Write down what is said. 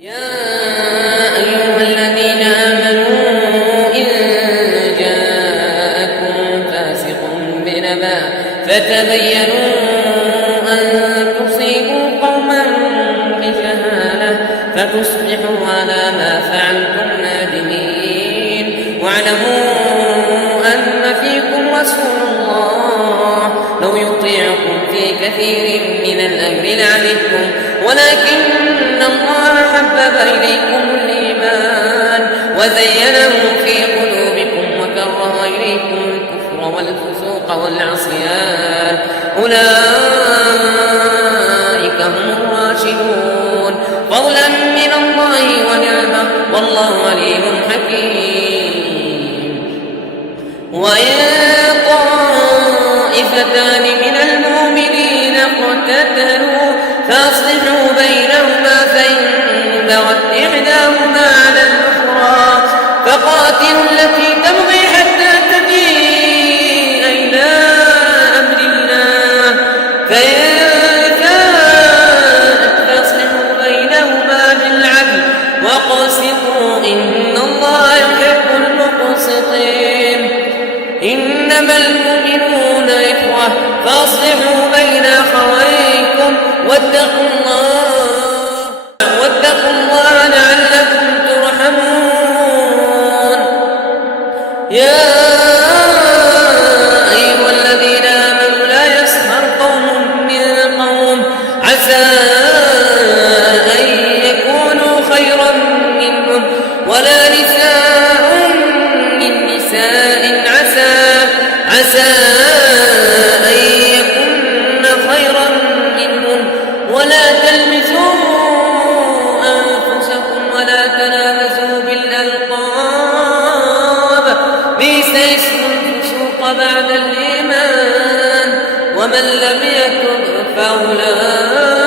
يا أيها الذين آمنوا إن جاءكم فاسق بنبأ فتبينوا أن تصيبوا قوما بجهالة فتصبحوا على ما فعلتم نادمين. واعلموا أن فيكم رسول الله لو يطيعكم في كثير من الأمر لعنتم ولكن الله حبب إليكم الإيمان وزينه في قلوبكم وكره إليكم الكفر والفسوق والعصيان أولئك هم الراشدون فضلا من الله ونعمة والله عليم حكيم. وإن طائفتان من المؤمنين اقتتلوا فأصلحوا بينهما فإن بغت إحداهما على الأخرى فقاتلوا التي تبغي حتى تفيء إلى أمر الله فإن فاءت فأصلحوا بينهما بالعدل وأقسطوا إن الله يحب المقسطين. إنما المؤمنون إخوة فأصلحوا بين أخويكم واتقوا الله لعلكم ترحمون. يا أيها الذين آمنوا لا يسخر قوم من قوم عسى أن يكونوا خيرا منهم ولا نساء من نساء عسى أن يكن خيرا منهم ولا تلمزوا أنفسكم ولا تنابزوا بالألقاب بئس اسم الفسوق بعد الإيمان ومن لم يتب فأولئك